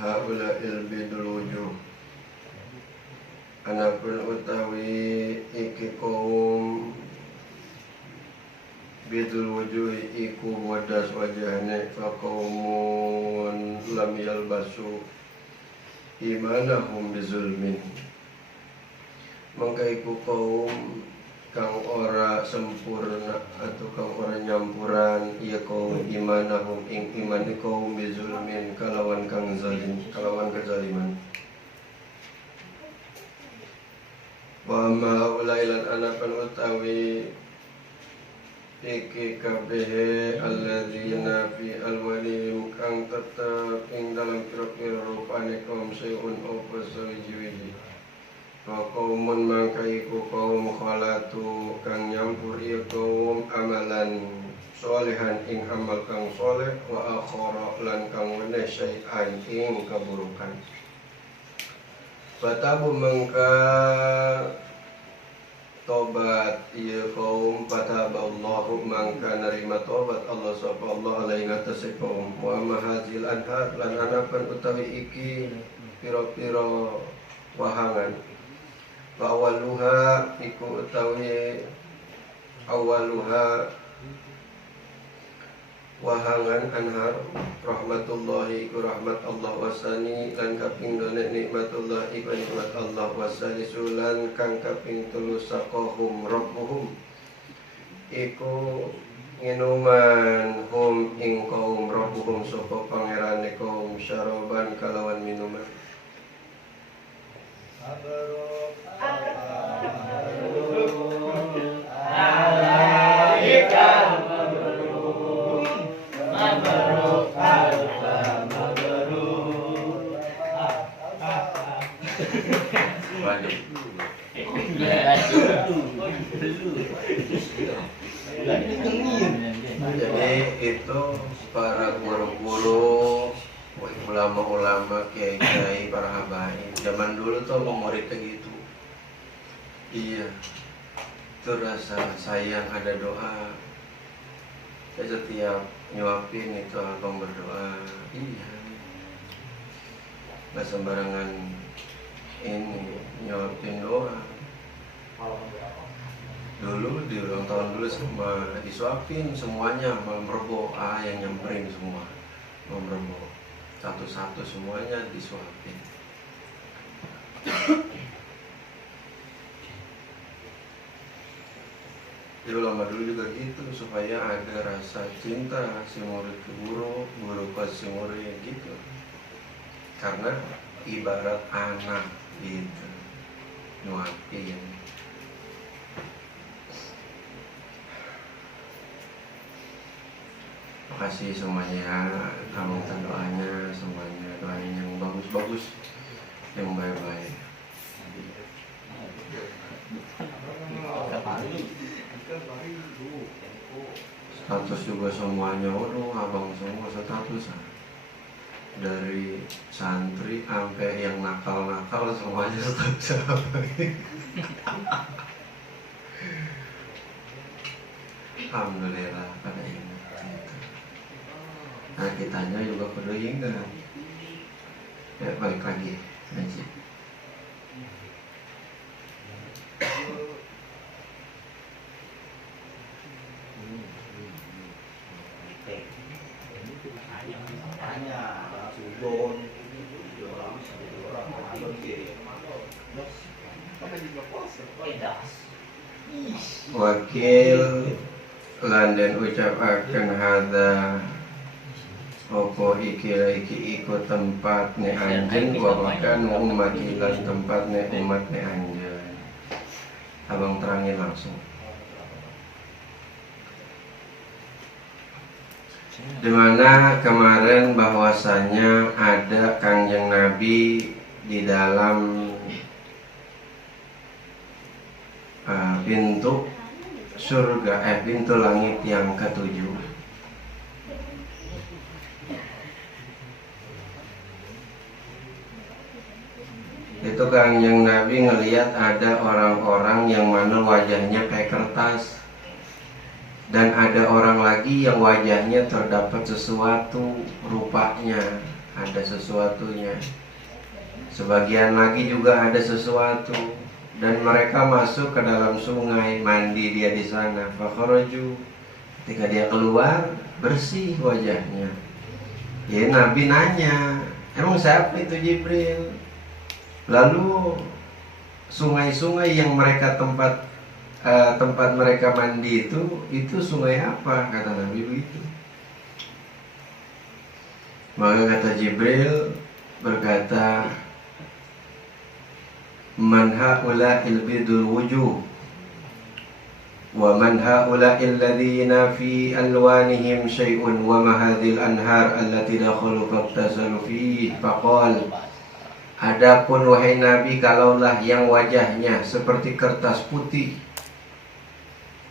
haula'il bidul wujuh. Anapun utawi iki kaum bidul wujuh iku wadas wajahne faqaumun lam yalbasu imanahum bizulmin. Mangka iku kaum kang ora sempurna atau kang ora nyampuran iya kaum imanahum ing iman kaum bizulmin kalawan kang zalim, kalawan kezaliman. Wa ma ulailan anapan utawi iki kabeh alladzina fi alwalihim kang tetep ing dalam pira-pira rupane kaum sayun apa sawijiwi. Wa qaumun mangka iku kaum khalatu kang nyampur iya kaum amalan solehan ing amal kang soleh wa akhara lan kang weneh syai'an ing keburukan. Fatabu mangka tobat iya kaum fataballahu mangka nerima tobat Allah sapa Allah alaihi ngatasi kaum wa mahazil anhar lan anapan utawi iki pira-pira wahangan wa awaluha iku utawi awaluha wahangan anhar rahmatullahi iku rahmat Allah wasani lan kaping done nikmatullah iku nikmat Allah wasani sulan kang kaping telu saqahum rabbuhum iku minuman hum ing kaum rabbuhum sapa pangerane kaum syaraban kalawan minuman. Jadi itu para guru-guru, ulama-ulama, kiai-kiai, para habaib zaman dulu tuh muridnya gitu. Iya, itu rasa sayang ada doa. Saya setiap nyuapin itu abang berdoa. Iya, nggak sembarangan ini nyuapin doa. Dulu di ulang tahun dulu sama disuapin semuanya malam Rebo, yang nyamperin semua malam Rebo satu-satu semuanya disuapin. Jadi ulama dulu juga gitu supaya ada rasa cinta si murid ke guru, guru ke si murid gitu. Karena ibarat anak gitu nyuapin. Makasih semuanya, kabulkan doanya, semuanya doain yang bagus-bagus, yang baik-baik. Status juga semuanya, waduh abang semua status. Dari santri sampai yang nakal-nakal semuanya status. Alhamdulillah pada ini. Nah kitanya juga kudu ingat. Ya balik lagi ngaji. Wakil London ucapaken hada opo iki iku tempatne anjeun wabakan umakilan tempatne umatne anjeun. Abang terangin langsung. Dimana kemarin bahwasanya ada Kanjeng Nabi di dalam pintu surga, pintu langit yang ketujuh. Itu Kanjeng Nabi ngelihat ada orang-orang yang mana wajahnya kayak kertas, dan ada orang lagi yang wajahnya terdapat sesuatu rupanya ada sesuatunya. Sebagian lagi juga ada sesuatu, dan mereka masuk ke dalam sungai, mandi dia di sana. Fakharaju, ketika dia keluar bersih wajahnya. Ya Nabi nanya, emang siapa itu Jibril? Lalu sungai-sungai yang mereka tempat mereka mandi itu sungai apa? Kata Nabi begitu. Maka kata Jibril berkata, man haula'il bidul wujuh wa man haula'il ladzina fi alwanihim syai'un wa ma hadhil anhar allati dakhalu faqtasalu fihi faqal. Adapun wahai Nabi, kalaulah yang wajahnya seperti kertas putih,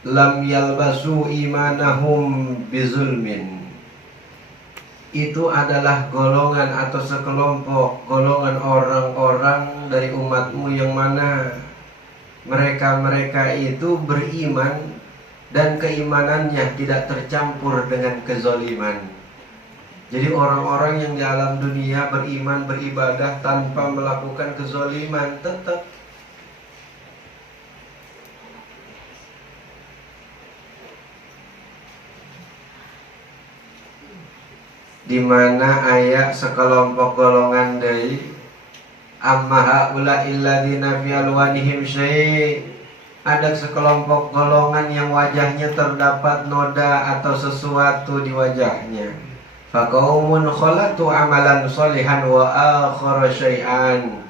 lam yalbasu imanahum bizulmin, itu adalah golongan atau sekelompok golongan orang-orang dari umatmu yang mana mereka itu beriman dan keimanannya tidak tercampur dengan kezaliman. Jadi orang-orang yang di alam dunia beriman, beribadah tanpa melakukan kezaliman, tetap di mana ayat sekelompok golongan dari amma haula'il ladzina fi alwanihim syai', ada sekelompok golongan yang wajahnya terdapat noda atau sesuatu di wajahnya. Faqaumun khalatu amalan sholihan wa akhara syai'an.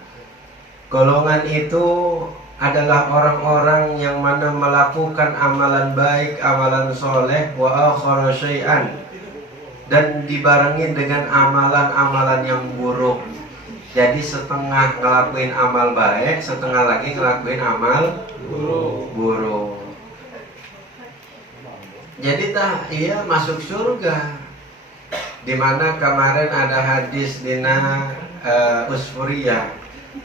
Golongan itu adalah orang-orang yang mana melakukan amalan baik, amalan soleh, wa akhara syai'an, dan dibarengi dengan amalan-amalan yang buruk. Jadi setengah ngelakuin amal baik, setengah lagi ngelakuin amal buruk. Jadi ia masuk surga. Dimana kemarin ada hadis dina Usfuriyah,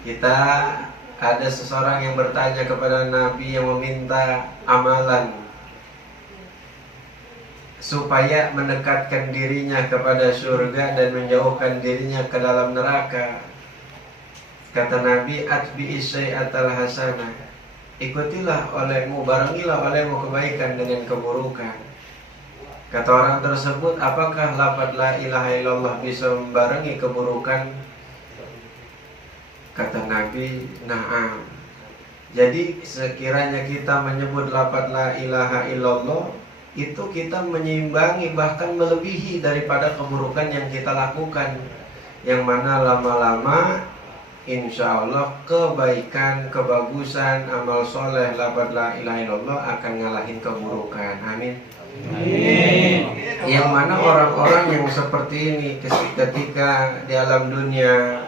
kita ada seseorang yang bertanya kepada Nabi yang meminta amalan supaya mendekatkan dirinya kepada surga dan menjauhkan dirinya ke dalam neraka. Kata Nabi, atbi'i syai'atal hasanah, ikutilah olehmu, barengilah olehmu kebaikan dengan keburukan. Kata orang tersebut, apakah lafaz la ilaha illallah bisa membarengi keburukan? Kata Nabi, na'am. Jadi sekiranya kita menyebut lafaz la ilaha illallah, itu kita menyeimbangi bahkan melebihi daripada keburukan yang kita lakukan, yang mana lama-lama insya Allah kebaikan, kebagusan, amal soleh lafaz la ilaha illallah akan ngalahin keburukan. Amin. Amin. Yang mana orang-orang yang seperti ini ketika di alam dunia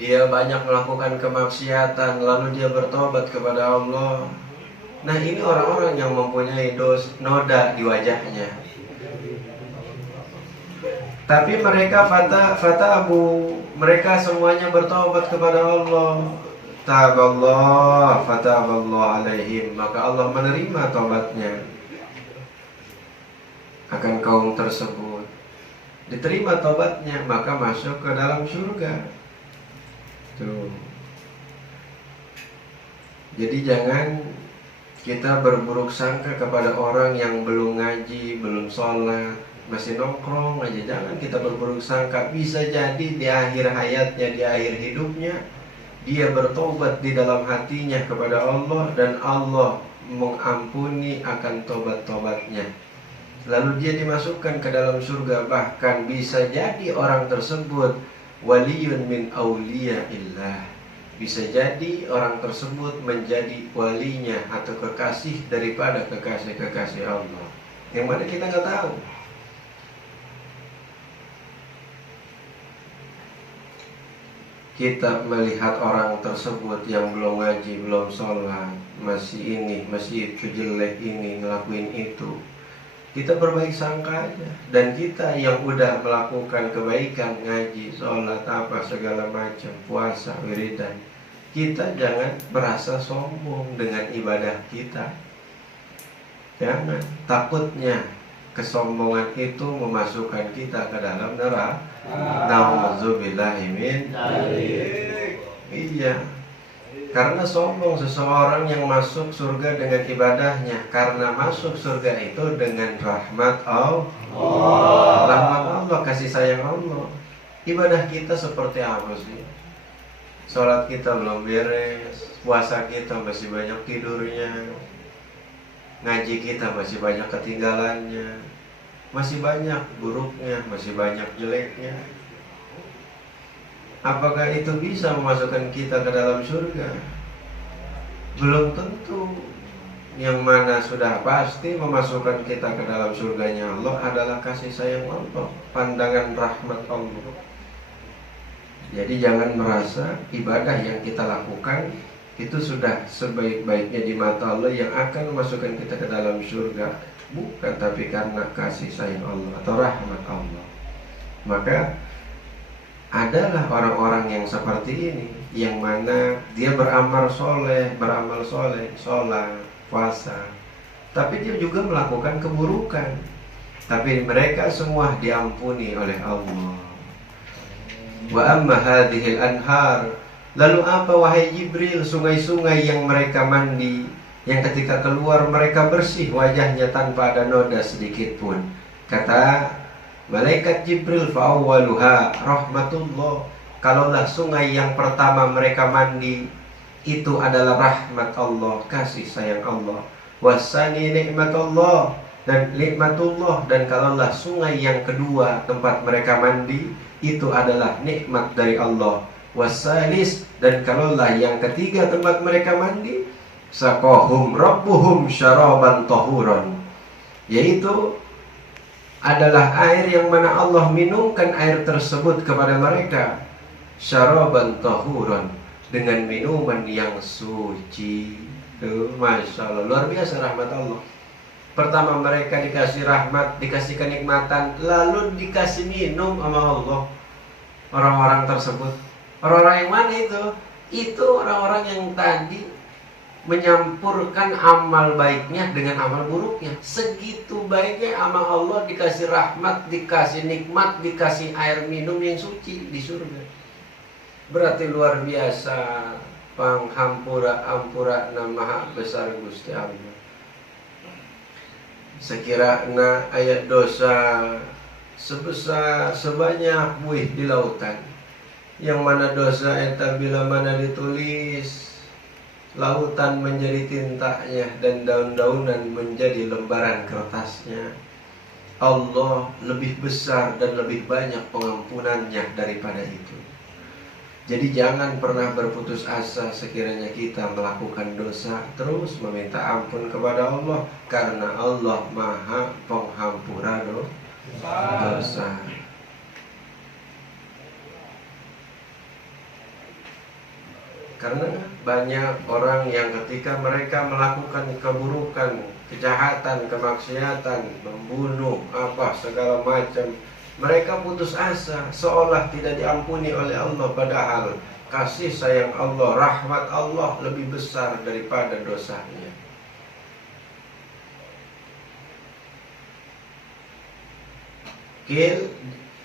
dia banyak melakukan kemaksiatan, lalu dia bertobat kepada Allah. Nah, ini orang-orang yang mempunyai noda di wajahnya. Tapi mereka fatabu, mereka semuanya bertobat kepada Allah. Taballah fataballah alaihim, maka Allah menerima tobatnya akan kaum tersebut. Diterima tobatnya, maka masuk ke dalam surga. Tuh. Jadi jangan kita berburuk sangka kepada orang yang belum ngaji, belum sholat, masih nongkrong aja. Jangan kita berburuk sangka. Bisa jadi di akhir hayatnya, di akhir hidupnya, dia bertobat di dalam hatinya kepada Allah, dan Allah mengampuni akan tobat-tobatnya. Lalu dia dimasukkan ke dalam surga. Bahkan bisa jadi orang tersebut waliyun min awliyaillah, bisa jadi orang tersebut menjadi walinya atau kekasih daripada kekasih-kekasih Allah, yang mana kita nggak tahu. Kita melihat orang tersebut yang belum ngaji, belum sholat, masih ini, masih itu, jelek ini, ngelakuin itu, kita berbaik sangka aja. Dan kita yang udah melakukan kebaikan, ngaji, sholat, apa segala macam, puasa, wiridan, kita jangan merasa sombong dengan ibadah kita. Jangan. Takutnya kesombongan itu memasukkan kita ke dalam neraka. Nauzubillahi min. Iya. Karena sombong seseorang yang masuk surga dengan ibadahnya. Karena masuk surga itu dengan rahmat Allah. Rahmat Allah, kasih sayang Allah. Ibadah kita seperti apa sih? Sholat kita belum beres, puasa kita masih banyak tidurnya, ngaji kita masih banyak ketinggalannya, masih banyak buruknya, masih banyak jeleknya. Apakah itu bisa memasukkan kita ke dalam surga? Belum tentu. Yang mana sudah pasti memasukkan kita ke dalam surganya Allah adalah kasih sayang Allah, pandangan rahmat Allah. Jadi jangan merasa ibadah yang kita lakukan itu sudah sebaik-baiknya di mata Allah yang akan memasukkan kita ke dalam surga. Bukan, tapi karena kasih sayang Allah atau rahmat Allah. Maka adalah orang-orang yang seperti ini, yang mana dia beramal soleh, sholat, puasa, tapi dia juga melakukan keburukan. Tapi mereka semua diampuni oleh Allah. Wa amma hadhil anhar, lalu apa wahai Jibril, sungai-sungai yang mereka mandi, yang ketika keluar mereka bersih wajahnya tanpa ada noda sedikit pun. Kata malaikat Jibril, fa'awwaluha rahmatullah, kalaulah sungai yang pertama mereka mandi itu adalah rahmat Allah, kasih sayang Allah. Wasani nikmatullah, dan nikmatullah, dan kalaulah sungai yang kedua tempat mereka mandi itu adalah nikmat dari Allah. Wasalis, dan kalaulah yang ketiga tempat mereka mandi, saqahum rabbuhum syaraban tahuran, yaitu adalah air yang mana Allah minumkan air tersebut kepada mereka, syaraban tahuran, dengan minuman yang suci. Tuh, Masya Allah, luar biasa rahmat Allah. Pertama mereka dikasih rahmat, dikasih kenikmatan, lalu dikasih minum sama Allah. Orang-orang tersebut, orang-orang yang mana itu? Itu orang-orang yang tadi menyampurkan amal baiknya dengan amal buruknya. Segitu baiknya amal Allah, dikasih rahmat, dikasih nikmat, dikasih air minum yang suci di surga. Berarti luar biasa panghampura maha besar Gusti Allah. Sekiranya ayat dosa sebanyak buih di lautan, yang mana dosa eta bila mana ditulis, lautan menjadi tintanya dan daun-daunan menjadi lembaran kertasnya. Allah lebih besar dan lebih banyak pengampunannya daripada itu. Jadi jangan pernah berputus asa sekiranya kita melakukan dosa, terus meminta ampun kepada Allah, karena Allah maha penghampura dosa. Karena banyak orang yang ketika mereka melakukan keburukan, kejahatan, kemaksiatan, membunuh, segala macam, mereka putus asa, seolah tidak diampuni oleh Allah. Padahal kasih sayang Allah, rahmat Allah lebih besar daripada dosanya.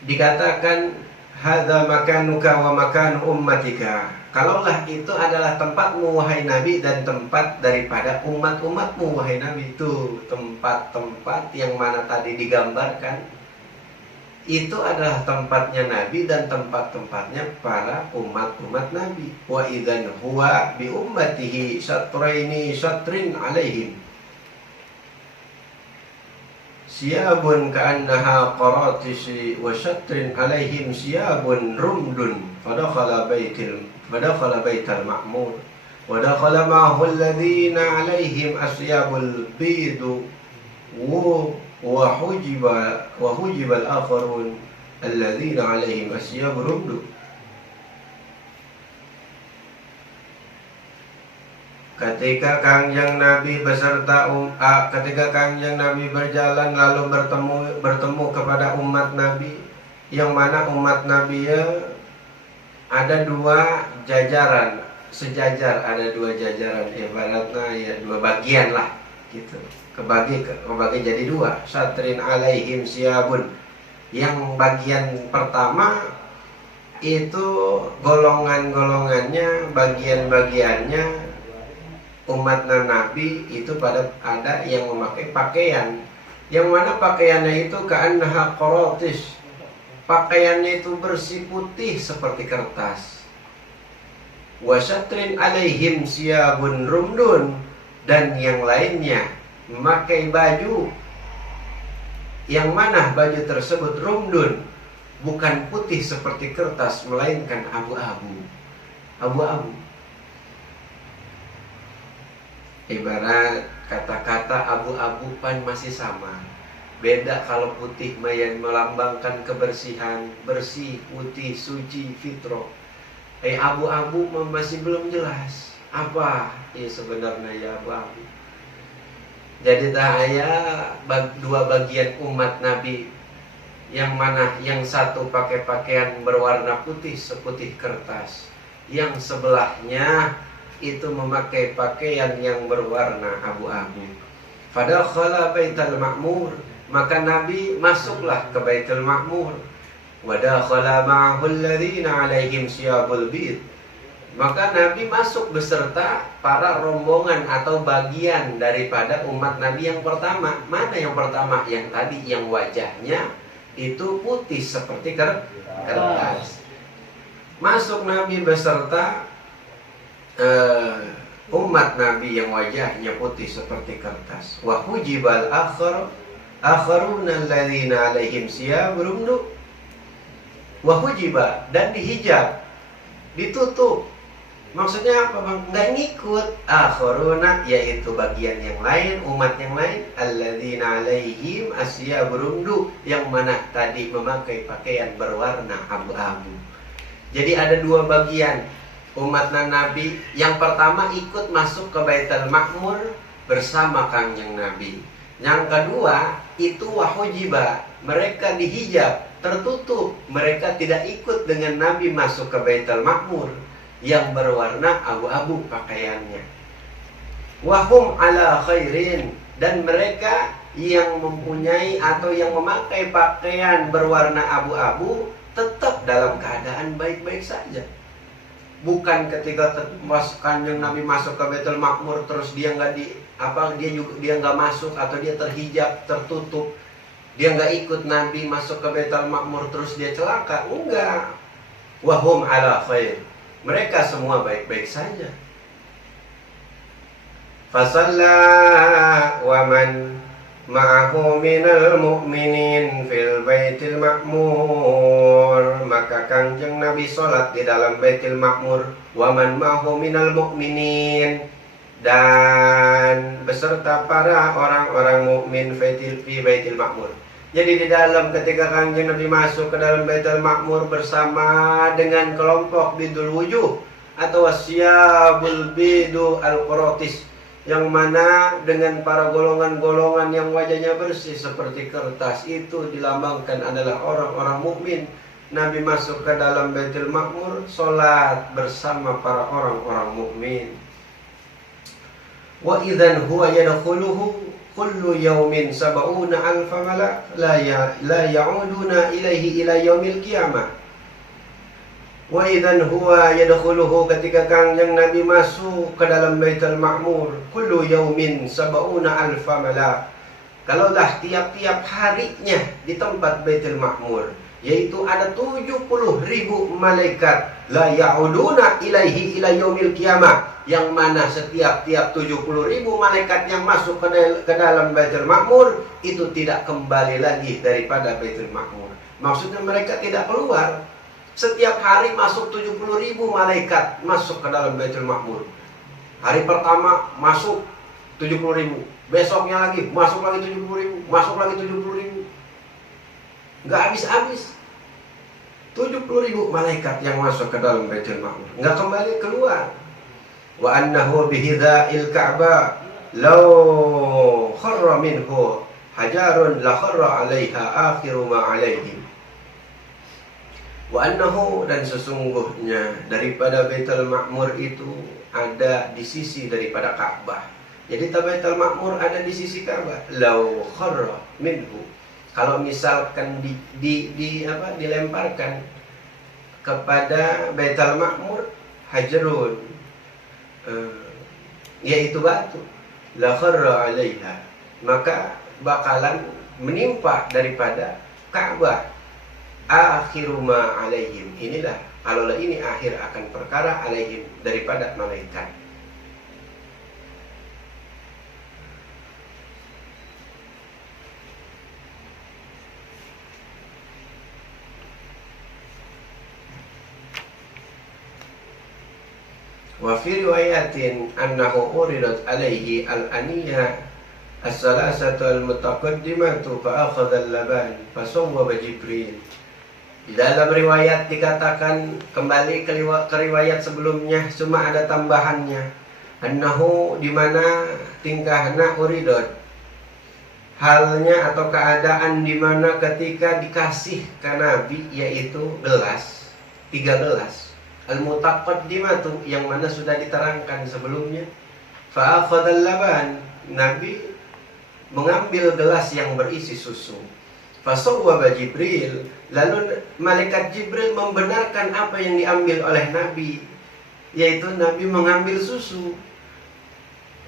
Dikatakan hadza makanuka wa makan ummatika. Kalaulah itu adalah tempatmu wahai Nabi dan tempat daripada umat-umatmu wahai Nabi. Itu tempat-tempat yang mana tadi digambarkan, itu adalah tempatnya Nabi dan tempat-tempatnya para umat-umat Nabi. Wa idzan huwa bi ummatihi syatraini syatrin alaihim, siyabun ka'annaha qaratisi wa syatrin alaihim siyabun rumdun fadakhala baital ma'mur wa dakhala ma'ahu alladhina alaihim asyabul bidu wa hujibal akharun alladhina alaihim asyabur rumdu. Ketika Kangjeng Nabi ketika Kangjeng Nabi berjalan lalu bertemu kepada umat Nabi, yang mana umat Nabi ada dua jajaran, sejajar, ada dua jajaran, ibaratnya ya dua bagian lah gitu. Kebagi jadi dua. Syatrin alaihim siyabun, Yang bagian pertama itu golongan-golongannya, bagian-bagiannya umat Nabi itu pada ada yang memakai pakaian, yang mana pakaiannya itu ka'annaha qaratis, pakaiannya itu bersih putih seperti kertas. Wasyatrin alaihim siyabun rumdun, dan yang lainnya memakai baju yang mana baju tersebut rumdun, bukan putih seperti kertas, melainkan abu-abu. Abu-abu. Ibarat kata-kata abu-abu pan masih sama. Beda kalau putih mayan melambangkan kebersihan, bersih, putih, suci, fitro. Abu-abu masih belum jelas. Apa sebenarnya ya abu-abu? Jadi dua bagian umat Nabi, yang mana yang satu pakai pakaian berwarna putih seputih kertas, yang sebelahnya itu memakai pakaian yang berwarna abu-abu. Fadakhala Baitul Ma'mur, maka Nabi masuklah ke Baitul Ma'mur. Wadakhala ma'ahu alladhina 'alaihim siyabul bid, maka Nabi masuk beserta para rombongan atau bagian daripada umat Nabi yang pertama. Mana yang pertama? Yang tadi, yang wajahnya itu putih seperti kertas. Masuk Nabi beserta umat Nabi yang wajahnya putih seperti kertas. Wa hujibal akharuna alladzina alaihim siyabun rumdu. Wa hujiba, dan dihijab, ditutup. Maksudnya apa bang? Nggak ngikut akharuna, yaitu bagian yang lain, umat yang lain, alladzina alaihim asyabun rumdu, yang mana tadi memakai pakaian berwarna abu-abu. Jadi ada dua bagian umat Nabi. Yang pertama ikut masuk ke Baitul Ma'mur bersama Kangjeng Nabi. Yang kedua itu wahujiba, mereka dihijab, tertutup. Mereka tidak ikut dengan Nabi masuk ke Baitul Ma'mur yang berwarna abu-abu pakaiannya. Wahum ala khairin, dan mereka yang mempunyai atau yang memakai pakaian berwarna abu-abu tetap dalam keadaan baik-baik saja. Bukan ketika Kanjeng Nabi masuk ke Baitul Ma'mur terus dia nggak masuk, atau dia terhijab, tertutup, dia nggak ikut Nabi masuk ke Baitul Ma'mur terus dia celaka. Enggak. Wahum ala khair, mereka semua baik-baik saja. Fasalla wa man ma'ahu minal mu'minin fil Baitil Ma'mur, maka Kanjeng Nabi sholat di dalam Baitul Ma'mur. Wa man ma'ahu minal mu'minin, dan beserta para orang-orang mukmin fi Baitil Ma'mur. Jadi di dalam ketika Kanjeng Nabi masuk ke dalam Baitul Ma'mur bersama dengan kelompok bidul wujuh atau wasyabul bidu al-quratis, yang mana dengan para golongan-golongan yang wajahnya bersih seperti kertas, itu dilambangkan adalah orang-orang mukmin. Nabi masuk ke dalam Baitul Ma'mur, sholat bersama para orang-orang mukmin. Wa idzan huwa yadkhuluhu kullu yawmin sab'una alfa malak la ya'uduna ilaihi ila yaumil qiyamah. Wa idzan huwa yadkhuluhu, ketika Kanjeng Nabi masuk ke dalam Baitul Ma'mur, kullu yaumin sab'una alfa malak, kalaulah tiap-tiap harinya di tempat Baitul Ma'mur, yaitu ada 70.000 malaikat, la ya'uduna ilaihi ila yaumil qiyamah, yang mana setiap 70.000 malaikat yang masuk ke dalam Baitul Ma'mur itu tidak kembali lagi daripada Baitul Ma'mur. Maksudnya mereka tidak keluar. Setiap hari masuk 70.000 malaikat masuk ke dalam Baitul Ma'mur. Hari pertama masuk 70.000, besoknya lagi masuk lagi 70.000, masuk lagi 70.000. Nggak habis-habis. 70.000 malaikat yang masuk ke dalam Baitul Ma'mur, nggak kembali keluar. Wa annahu bihidha'il Ka'bah law kharra minhu hajarun la kharra 'alaiha akhiru ma 'alaihim. Wa annahu, dan sesungguhnya daripada Baitul Ma'mur itu ada di sisi daripada Ka'bah. Jadi Baitul Ma'mur ada di sisi Ka'bah. Law kharra minhu, Kalau misalkan dilemparkan kepada Baitul Ma'mur hajarun, yaitu batu, la kharra 'alaiha, maka bakalan menimpa daripada Ka'bah akhiru ma 'alaihim. Inilah alaulah ini akhir akan perkara alaihim daripada malaikat. Wa fi riwayatin annahu uridat alaihi al-aniyah as-salasatu al-mutaqaddimatu fa akhadha al-laban fa sawwaba Jibril. Di dalam riwayat dikatakan kembali ke riwayat sebelumnya, cuma ada tambahannya, annahu, di mana tingkahna uridat, halnya atau keadaan di mana ketika dikasih ke Nabi yaitu gelas, 3 gelas, al-mutaqaddimatu, yang mana sudah diterangkan sebelumnya, fa akhadhal laban, Nabi mengambil gelas yang berisi susu. Fa sawwaba Jibril, lalu malaikat Jibril membenarkan apa yang diambil oleh Nabi, yaitu Nabi mengambil susu.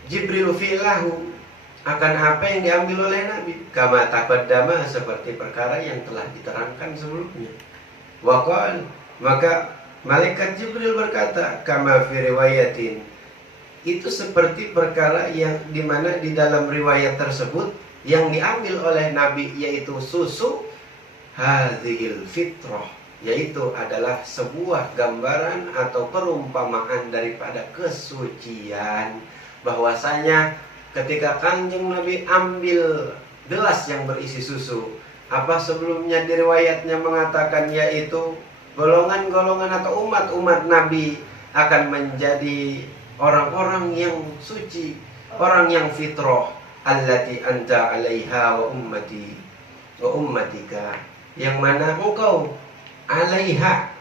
Jibril filahu, akan apa yang diambil oleh Nabi, kama taqaddama, seperti perkara yang telah diterangkan sebelumnya. Wa qala, maka malaikat Jibril berkata, kama fi riwayatin, itu seperti perkara yang dimana di dalam riwayat tersebut yang diambil oleh Nabi yaitu susu, hadhil fitrah, yaitu adalah sebuah gambaran atau perumpamaan daripada kesucian. Bahwasanya ketika Kanjeng Nabi ambil gelas yang berisi susu, apa sebelumnya di riwayatnya mengatakan yaitu golongan-golongan atau umat-umat Nabi akan menjadi orang-orang yang suci, orang yang fitrah, allati anta 'alaiha wa ummati wa ummatika, yang mana engkau 'alaiha,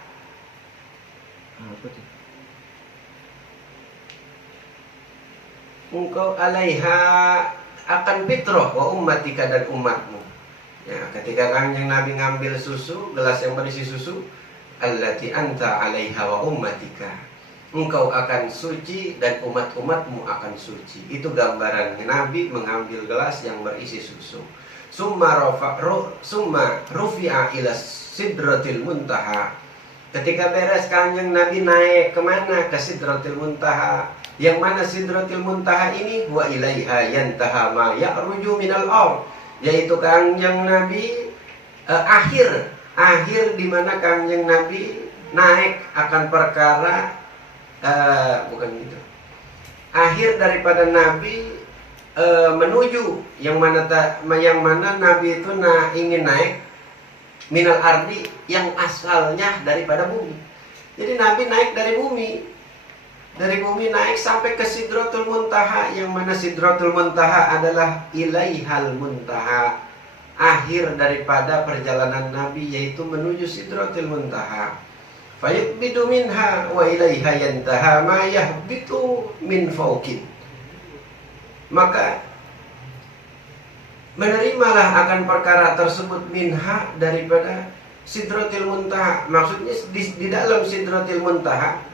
engkau 'alaiha akan fitrah, wa ummatika, dan umatmu. Ya, ketika Kanjeng Nabi ngambil susu, gelas yang berisi susu, allati anta 'alaiha wa ummatika, engkau akan suci dan umat-umatmu akan suci. Itu gambaran Nabi mengambil gelas yang berisi susu. Summa rufi'a ila sidratil muntaha. Ketika beres Kanjeng Nabi naik kemana? Ke sidratil muntaha. Yang mana sidratil muntaha ini? Wa ilaiha yantaha ma ya'ruju minal ard. Yaitu Kanjeng Nabi akhir di mana Kanjeng Nabi naik akan perkara bukan gitu. Akhir daripada Nabi menuju yang mana Nabi itu ingin naik minal ardi, yang asalnya daripada bumi. Jadi Nabi naik dari bumi naik sampai ke Sidratul Muntaha, yang mana Sidratul Muntaha adalah ilaihal muntaha, akhir daripada perjalanan Nabi, yaitu menuju Sidratul Muntaha. Fayuqbidu minha wa ilaiha yantaha ma yahbitu min fawqin. Maka menerimalah akan perkara tersebut minha, daripada Sidratil Muntaha. Maksudnya di dalam Sidratil Muntaha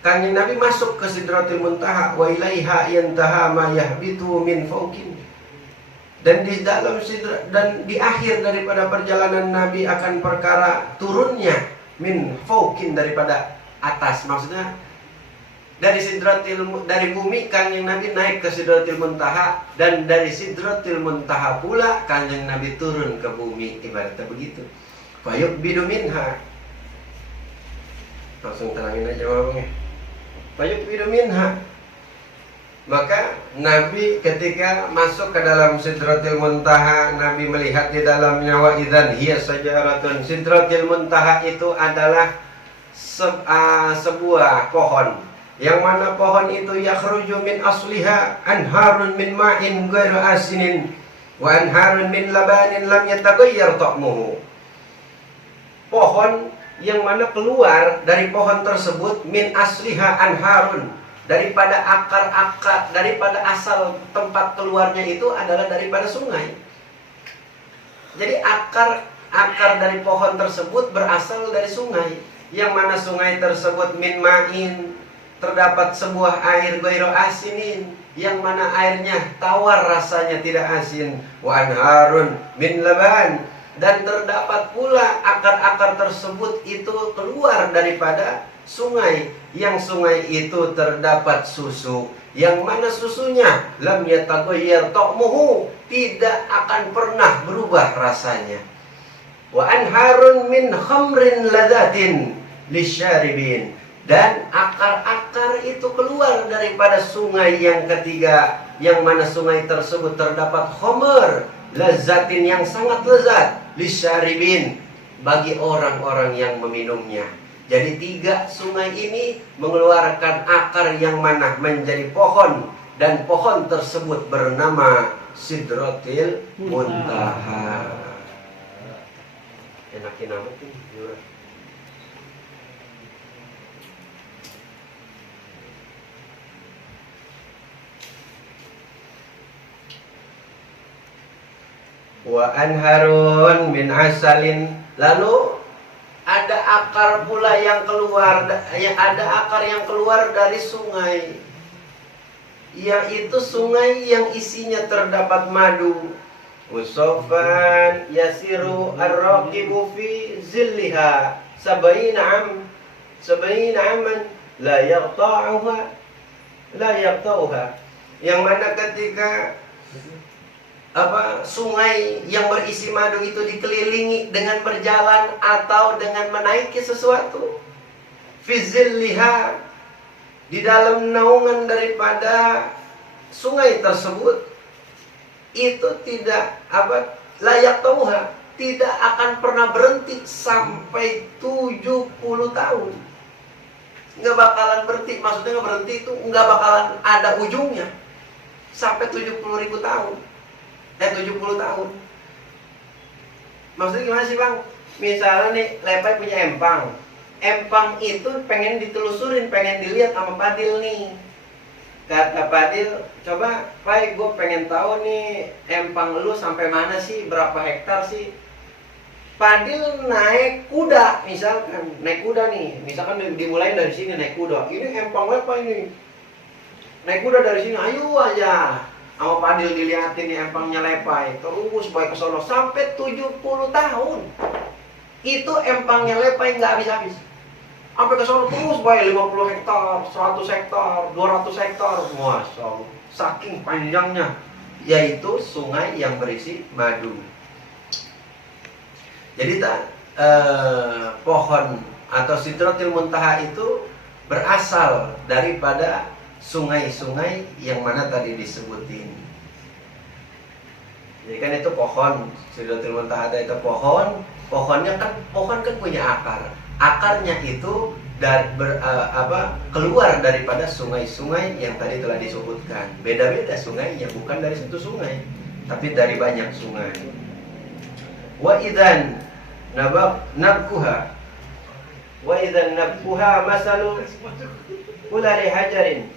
Kanjeng Nabi masuk ke Sidratil Muntaha, wa ilaiha yantaha ma yahbitu min fawqin. Dan di dalam dan di akhir daripada perjalanan Nabi akan perkara turunnya min fawqin, daripada atas. Maksudnya dari bumi Kanjeng Nabi naik ke Sidratil Muntaha, dan dari Sidratil Muntaha pula Kanjeng Nabi turun ke bumi, ibaratnya begitu. Fayuqbidu minha, langsung terangin aja ngomongnya. Fayuqbidu minha, maka Nabi ketika masuk ke dalam Sidratil Muntaha, Nabi melihat di dalamnya, wa idzan hiya sajaratun. Sidratil Muntaha itu adalah sebuah pohon, yang mana pohon itu yakhruju min asliha anharun min ma'in ghairu asinin wa anharun min labanin lam yataghayyar ta'muhu. Pohon yang mana keluar dari pohon tersebut min asliha anharun, daripada akar-akar, daripada asal tempat keluarnya itu adalah daripada sungai. Jadi akar dari pohon tersebut berasal dari sungai. Yang mana sungai tersebut min ma'in, terdapat sebuah air ghairu asinin, yang mana airnya tawar rasanya tidak asin. Wa anharun min laban, dan terdapat pula akar-akar tersebut itu keluar daripada sungai, yang sungai itu terdapat susu, yang mana susunya lam yataghayyar ta'muhu, tidak akan pernah berubah rasanya. Wa anharun min khamrin ladzatin lisyaribin, dan akar-akar itu keluar daripada sungai yang ketiga, yang mana sungai tersebut terdapat khamr lazatin, yang sangat lezat, lisyaribin, bagi orang-orang yang meminumnya. Jadi 3 sungai ini mengeluarkan akar yang mana menjadi pohon, dan pohon tersebut bernama Sidratil Muntaha. Enakin amat nih. Wa anharun min asalin, lalu ada akar pula yang keluar, ada akar yang keluar dari sungai, yaitu sungai yang isinya terdapat madu. Usofan yasiru ar-raqibu fi zilliha sabaina aman la yaqta'uha, yang mana ketika sungai yang berisi madu itu dikelilingi dengan berjalan atau dengan menaiki sesuatu, fizilliha, di dalam naungan daripada sungai tersebut, itu tidak layak tauha, tidak akan pernah berhenti sampai 70 tahun. Nggak bakalan berhenti, maksudnya nggak berhenti itu nggak bakalan ada ujungnya sampai 70.000 tahun. 70 tahun. Maksudnya gimana sih bang? Misalnya nih, Lepai punya empang. Empang itu pengen ditelusurin, pengen dilihat sama Padil nih. Kata Padil, coba Pai, gue pengen tahu nih empang lu sampai mana sih, berapa hektar sih. Padil naik kuda, misalkan naik kuda nih, misalkan dimulai dari sini naik kuda. Ini empang Lepai nih. Naik kuda dari sini, ayo aja. Sama Padil dilihatin nih empangnya Lepai, terus baik ke sono sampai 70 tahun. Itu empangnya Lepai nggak habis-habis. Sampai ke sono terus baik 50 hektar, 100 hektar, 200 hektar. Masya Allah, saking panjangnya, yaitu sungai yang berisi madu. Jadi pohon atau Sidratil Muntaha itu berasal daripada sungai-sungai yang mana tadi disebutin. Jadi kan itu pohon, Sidratil Muntaha itu pohon. Pohonnya kan, pohon kan punya akar. Akarnya itu keluar daripada sungai-sungai yang tadi telah disebutkan. Beda-beda sungainya, bukan dari satu sungai, tapi dari banyak sungai. Wa idzan nabkuha masalu ulari hajarin.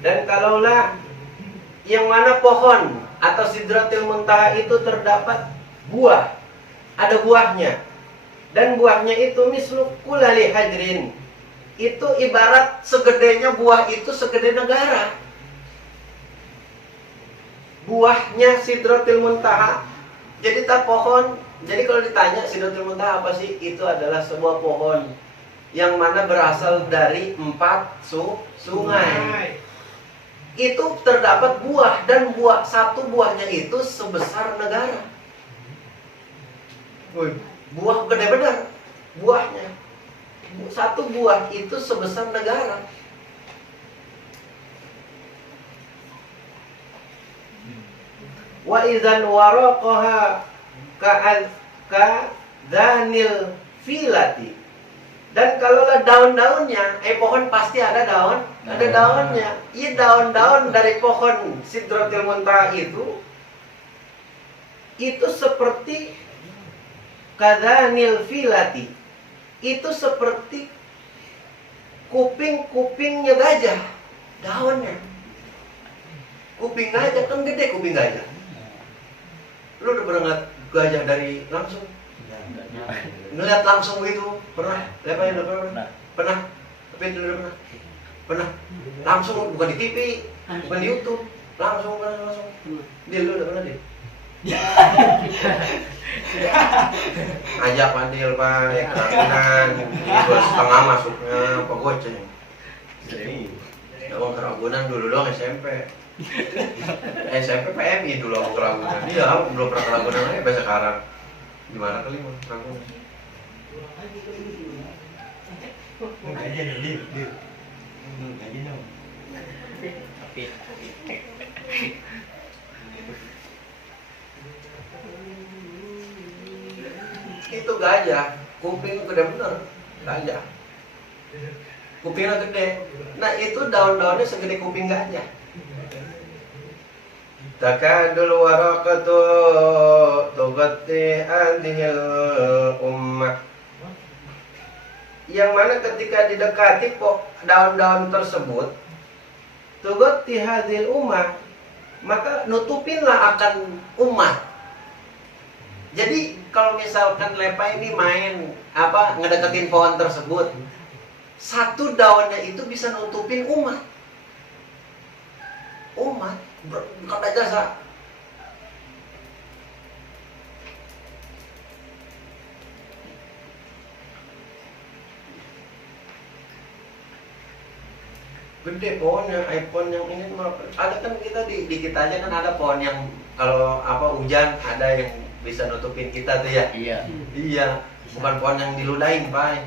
Dan kalaulah yang mana pohon atau Sidratil Muntaha itu terdapat buah, ada buahnya, dan buahnya itu mislu kulali hajrin, itu ibarat segedenya buah itu segede negara. Buahnya Sidratil Muntaha. Jadi pohon, jadi kalau ditanya Sidratil Muntaha apa sih? Itu adalah sebuah pohon yang mana berasal dari 4 sungai. Itu terdapat buah, dan satu buahnya itu sebesar negara. Buah gede benar buahnya. Satu buah itu sebesar negara. Wa idzan waraqaha ka'adhanil filati. Dan kalaulah daun-daunnya, pohon pasti ada daunnya. Iya, daun-daun dari pohon Sidratil Muntaha itu seperti kadhanil filati. Itu seperti kuping-kupingnya gajah, daunnya. Kuping gajah kan gede, kuping gajah. Lu udah pernah ngeliat gajah dari langsung? Ngeliat langsung gitu? Pernah? Lepai udah pernah? Pernah? Tapi itu udah pernah? Pernah? Langsung, bukan di TV, bukan di YouTube. Langsung. Dia lu udah pernah dia? Ajak Adil Pak, Keragunan, 2,5 masuknya, apa goceng. Abang Keragunan dulu doang SMP. SMP PMI dulu abang Keragunan. Dia belum pernah Keragunan aja bahasa sekarang. Gimana kali Bang Keragunan? Aja nih, aja dong. Itu gajah, kuping gede bener, gajah. Kupingnya gede. Nah itu daun-daunnya segede kuping gajah. Takadul warakatu tughatti hadhil ummah. Yang mana ketika didekati daun-daun tersebut, tughatti hadhil ummah, maka nutupinlah akan umat. Jadi kalau misalkan lepai ini main ngedeketin pohon tersebut, satu daunnya itu bisa nutupin umat. Berkata jasa. Gede pohonnya, iPhone yang ini ada kan kita di kita aja kan ada pohon yang kalau hujan ada yang bisa nutupin kita tuh ya. Iya, bukan pohon yang diludahin, Pak.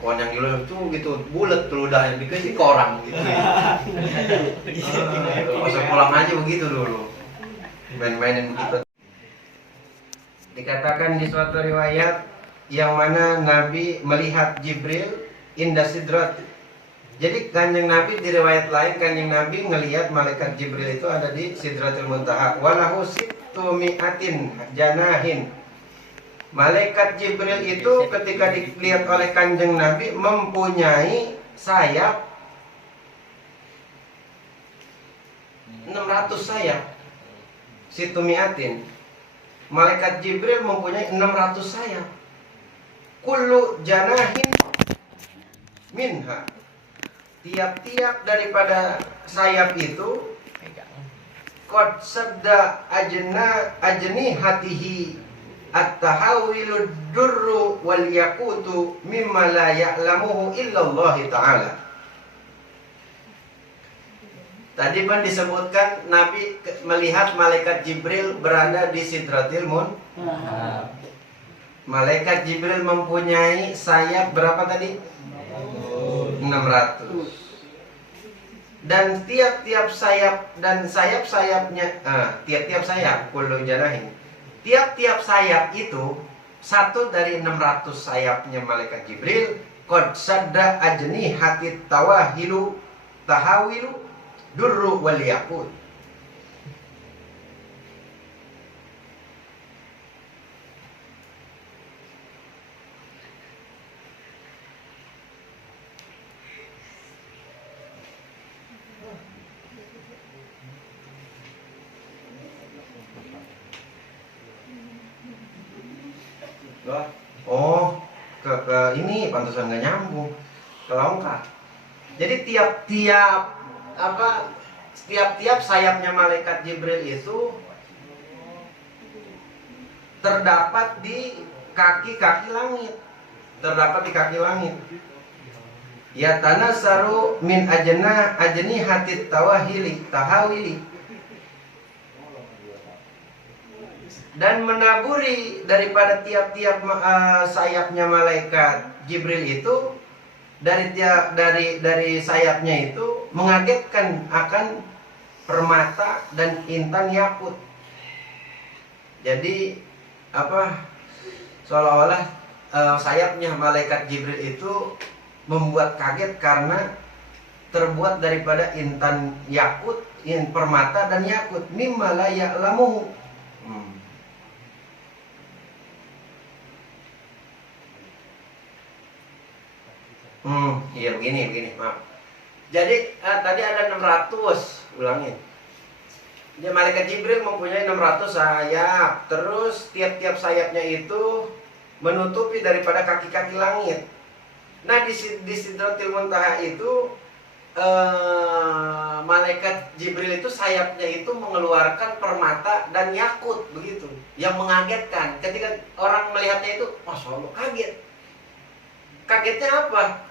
Pohon yang diludahin tuh gitu, bulat tuh ludahnya dikasih koran gitu. Masa pulang aja begitu dulu. Main-mainin begitu. Dikatakan di suatu riwayat yang mana Nabi melihat Jibril inda sidrat. Jadi kanjeng Nabi di riwayat lain kanjeng Nabi ngelihat malaikat Jibril itu ada di Sidratil Muntaha. Walahu sittu mi'atin janahin. Malaikat Jibril itu ketika dilihat oleh kanjeng Nabi mempunyai sayap 600 sayap. Sittu mi'atin. Malaikat Jibril mempunyai 600 sayap. Kullu janahin minha. Tiap-tiap daripada sayap itu qad sadda ajni hatihi at-tahawilud durru wal yaqutu mimma la ya'lamuhu illallah ta'ala. Tadi kan disebutkan Nabi melihat malaikat Jibril berada di Sidratil Muntaha. Malaikat Jibril mempunyai sayap berapa tadi? 600. Dan tiap-tiap sayap dan sayap-sayapnya tiap-tiap sayap kullu janahin. Tiap-tiap sayap itu satu dari 600 sayapnya malaikat Jibril qad sadda ajni hatit tawahilu tahawilu durru wal yaqut. Oh, ke ini pantesan nggak nyambung ke longkang. Jadi tiap-tiap sayapnya malaikat Jibril itu terdapat di kaki-kaki langit. Ya tanassaru min ajni hatit tahawili. Dan menaburi daripada tiap-tiap sayapnya malaikat Jibril itu dari sayapnya itu mengagetkan akan permata dan intan yakut. Jadi seolah-olah sayapnya malaikat Jibril itu membuat kaget karena terbuat daripada intan yakut, permata dan yakut mimma la ya'lamuhu. Iya begini, maaf. Jadi tadi ada 600, ulangin. Ya, malaikat Jibril mempunyai 600 sayap. Terus tiap-tiap sayapnya itu menutupi daripada kaki-kaki langit. Nah, di Sidratil Muntaha itu malaikat Jibril itu sayapnya itu mengeluarkan permata dan yakut begitu, yang mengagetkan. Ketika orang melihatnya itu, Masya Allah, kaget. Kagetnya apa?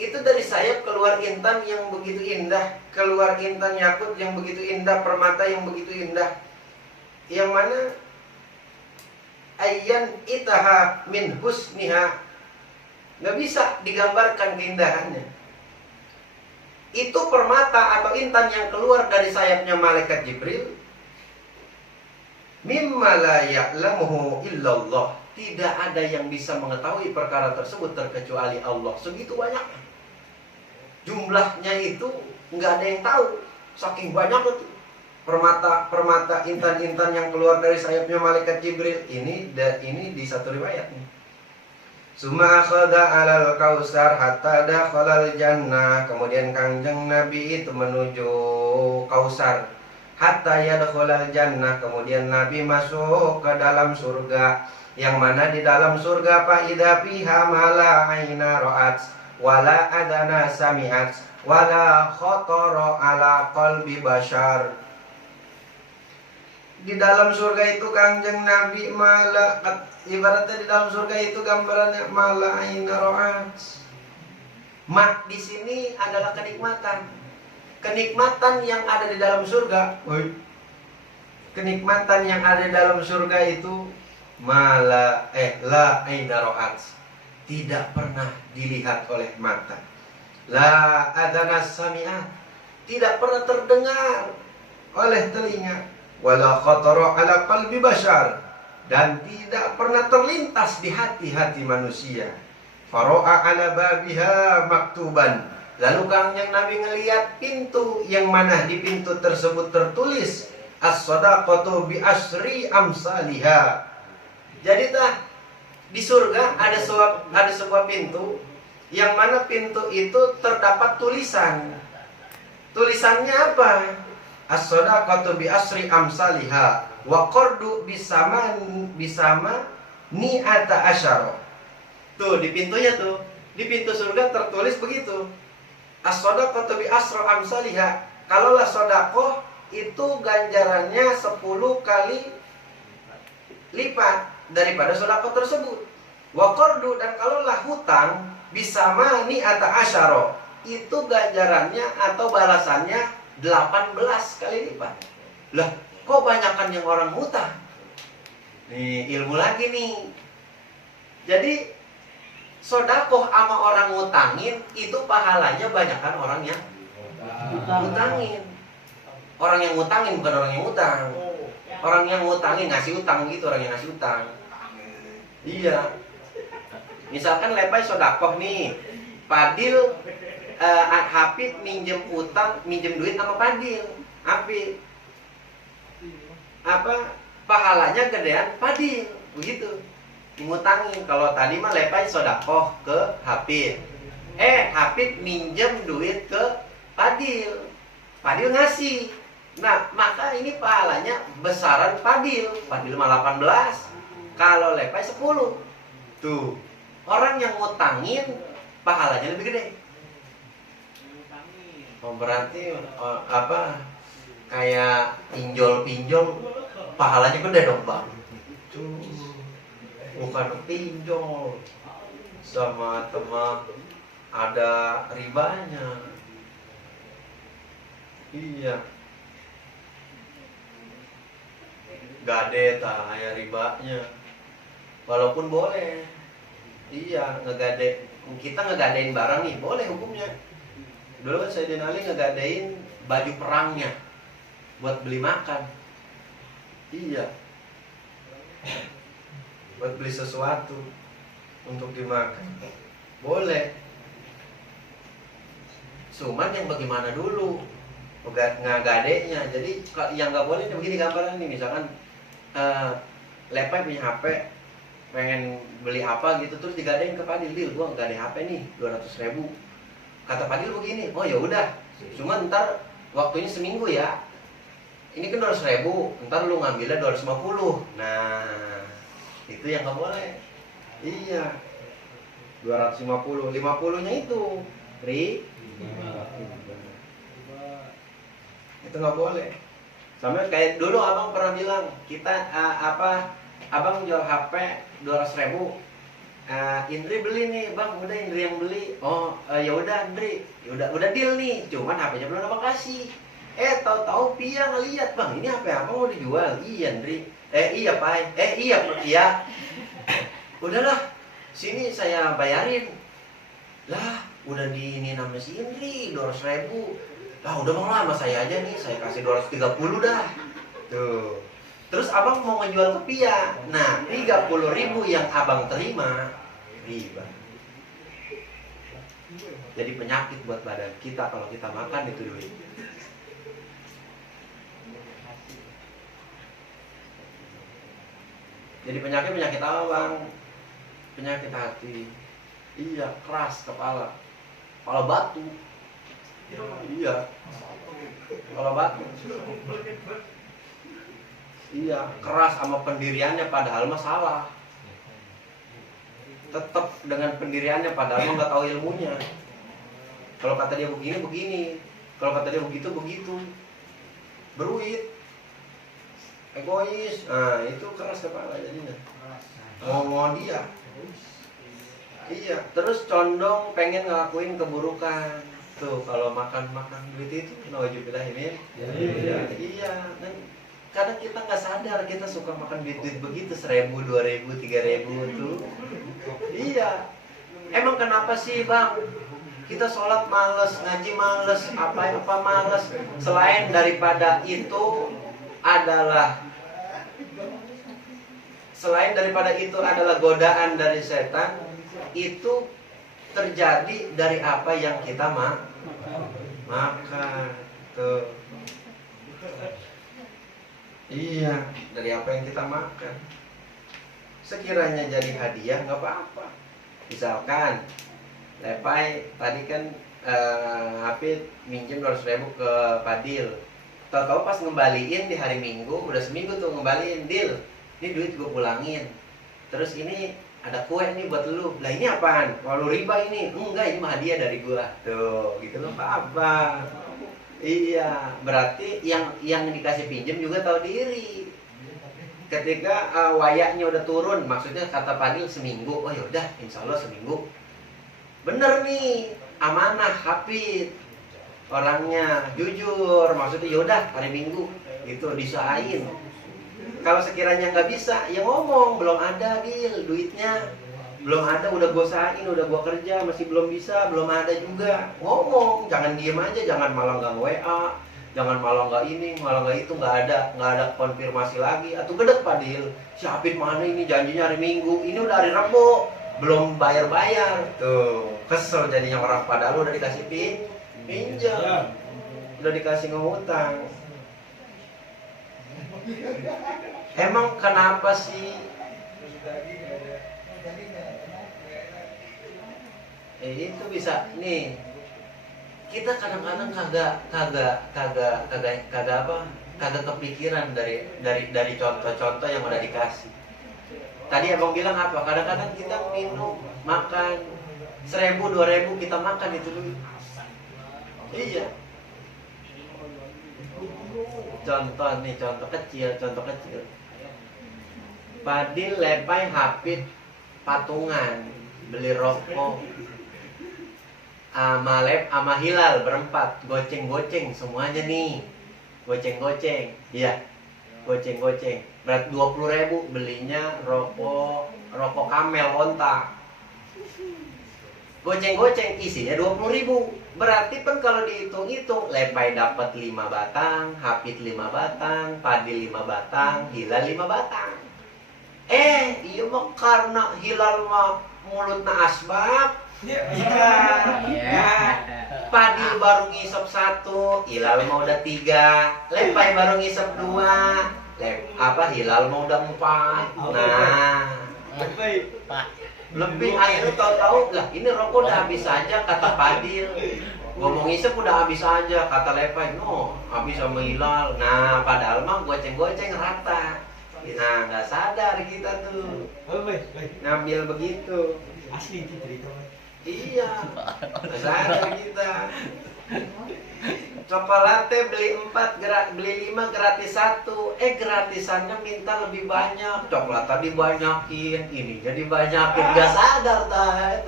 Itu dari sayap keluar intan yang begitu indah, keluar intan yakut yang begitu indah, permata yang begitu indah, yang mana ayyan itaha min husniha, nggak bisa digambarkan keindahannya. Itu permata atau intan yang keluar dari sayapnya malaikat Jibril, mimma la ya'lamuhu illallah. Tidak ada yang bisa mengetahui perkara tersebut terkecuali Allah. Segitu banyaknya. Jumlahnya itu nggak ada yang tahu. Saking banyak itu. Permata intan-intan yang keluar dari sayapnya malaikat Jibril. Ini di satu riwayat nih. Suma akhadha alal kausar hatta dakhalal jannah. Kemudian Kangjeng Nabi itu menuju Kausar. Hatta yadkhulal jannah. Kemudian Nabi masuk ke dalam surga. Yang mana di dalam surga fa'idha fiha mala aina ra'at wala adana sami'at wala khotoro ala qalbi bashar. Di dalam surga itu Kangjeng Nabi ibaratnya di dalam surga itu gambarannya mala aina ra'at. Mak di sini adalah kenikmatan. Kenikmatan yang ada di dalam surga. Kenikmatan yang ada di dalam surga itu la aina ra'at, tidak pernah dilihat oleh mata. La adana sami'at, tidak pernah terdengar oleh telinga. Wala khatara ala qalbi bashar, dan tidak pernah terlintas di hati-hati manusia. Faro'a ala babiha maktuban. Lalu Kangjeng Nabi ngelihat pintu, yang mana di pintu tersebut tertulis as-sadaqatu bi asri amsalihha. Jadi di surga ada sebuah pintu, yang mana pintu itu terdapat tulisan. Tulisannya apa? As-sadaqatu bi asri amsalihha wa qardu bisama ni'ata asyara. Tuh di pintunya tuh, di pintu surga tertulis begitu. As-sadaqatu bi asri amsalihha. Kalaulah sedekah itu ganjarannya 10 kali lipat daripada sedekah tersebut. Wa qardu, dan kalaulah hutang bisama ni'ata asyara, itu ganjarannya atau balasannya 18 kali lipat. Lah, kok banyakan yang orang hutang? Nih, ilmu lagi nih. Jadi sedekah sama orang ngutangin itu pahalanya banyakan orang yang ngutangin. Orang yang ngutangin bukan orang yang ngutang. Orang yang ngutangin ngasih utang gitu, orang yang ngasih utang. Iya. Misalkan Lepai sedekah nih, Padil Hafid minjem duit sama Padil. Hafid pahalanya gedean Padil, begitu. Ngutangin. Kalau tadi mah Lepai sedekah ke Hafid. Hafid minjem duit ke Padil. Padil ngasih. Nah, maka ini pahalanya besaran Padil. Padil mah 18. Kalau Lepai 10. Tuh. Orang yang ngutangin pahalanya lebih gede. Oh, berarti kayak pinjol pahalanya gede dong, Bang. Tuh. Bukan pinjol. Sama teman ada ribanya. Iya. Gade ya ribanya. Walaupun boleh. Iya, kita ngegadein barang nih, boleh hukumnya. Dulu kan Sayyidina Ali ngegadein baju perangnya buat beli makan. Iya. Buat beli sesuatu untuk dimakan. Boleh. Cuman yang bagaimana dulu ngagadenya. Jadi yang nggak boleh begini gambaran nih, misalkan Lepai punya HP, pengen beli apa gitu, terus digadein ke Padil, gua nggak ada HP nih 200.000. Kata Padil begini, oh ya udah, cuma ntar waktunya seminggu ya. ini kan 200.000, ntar lu ngambilnya 250. Nah, itu yang nggak boleh. Iya, 250, 50-nya itu itu nggak boleh. Sama kayak dulu abang pernah bilang, kita abang jual HP 200.000. Indri beli nih bang, udah Indri yang beli. Oh ya udah Indri, udah deal nih. Cuman HP-nya belum abang kasih. Tahu-tahu Pia ngeliat, bang ini HP abang mau dijual. Iya Indri. Iya Pai. Iya Pia. Udahlah, sini saya bayarin. Lah, udah di ini nama si Indri 200.000. Lah udah bang lah sama saya aja nih, saya kasih 230 dah. Tuh. Terus abang mau ngejual ke Pia. Nah, 30.000 yang abang terima riba. Jadi penyakit buat badan kita kalau kita makan itu duit. Jadi penyakit apa bang? Penyakit hati. Iya, keras kepala batu. Iya, kepala batu. Iya, keras sama pendiriannya padahal mah salah. Tetap dengan pendiriannya padahal mah nggak tahu ilmunya. Kalau kata dia begini, kalau kata dia begitu. Beruit, egois. Nah, itu keras kepala jadinya. Mau dia. Iya, terus condong pengen ngelakuin keburukan. Tuh, kalau makan duit itu, nauzubillah ini. Iya, kadang kita nggak sadar kita suka makan duit begitu 1.000, 2.000, 3.000 tuh. Iya. Emang kenapa sih bang? Kita sholat males, ngaji males, apa males. Selain daripada itu adalah godaan dari setan. Itu terjadi dari apa yang kita makan. Tuh. Iya, dari apa yang kita makan. Sekiranya jadi hadiah nggak apa-apa. Misalkan Lepai tadi kan Hafid minjem 200.000 ke Padil. Tahu-tahu pas ngembaliin di hari Minggu, udah seminggu tuh ngembaliin, Dil, ini duit gue pulangin. Terus ini ada kue nih buat lu. Lah ini apaan? Kalau riba ini? Enggak, ini mah hadiah dari gua. Tuh, gitu loh, apa? Iya, berarti yang dikasih pinjem juga tahu diri. Ketika wayaknya udah turun, maksudnya kata Padil seminggu, oh yaudah, insya Allah seminggu. Bener nih, amanah, Hafid, orangnya jujur, maksudnya yaudah hari Minggu, gitu diusahain. Kalau sekiranya nggak bisa, ya ngomong, belum ada Dil, duitnya, belum ada, udah gue usahain, udah gue kerja, masih belum bisa, belum ada juga. Ngomong, jangan diem aja, jangan malah nggak WA, jangan malah nggak ini, malah nggak itu, nggak ada konfirmasi lagi. Atau gedek Pak Dil, si Hafid mana ini janjinya hari Minggu, ini udah hari Rabu, belum bayar. Tuh, kesel jadinya orang, padahal udah dikasih pinjam, udah dikasih ngutang. Emang kenapa sih? Itu bisa nih. Kita kadang-kadang kagak kepikiran dari contoh-contoh yang udah dikasih. Tadi abang bilang apa? Kadang-kadang kita minum, makan 1.000, 2.000 kita makan itu dulu. Iya. Contoh kecil. Padil, Lepai, Hafid patungan beli rokok sama Hilal berempat, goceng semuanya nih, goceng, iya, goceng. Berat 20.000 belinya rokok Camel onta. Goceng isinya 20.000. Berarti kan kalau dihitung-hitung, Lepai dapat 5 batang, Hafid 5 batang, Padil 5 batang, Hilal 5 batang. Iya mah karena Hilal mah mulutna asbak. Padil baru ngisep 1, Hilal mah udah 3, Lepai baru ngisep 2, Hilal mah udah 4. Nah, lebih akhirnya tahu-tahu lah ini rokok udah habis saja kata Padil. ngomong isep udah habis aja, kata Lepai, no, habis sama Hilal. Nah, padahal mah goceng-goceng rata. Nah, nggak sadar kita tuh Oh, baik. ngambil begitu. Asli itu cerita, Bay. Iya, nggak sadar kita. Coklatnya beli 4, beli 5 gratis 1. Gratisannya minta lebih banyak. Coklat tadi banyakin, ininya dibanyakin, nggak sadar dah.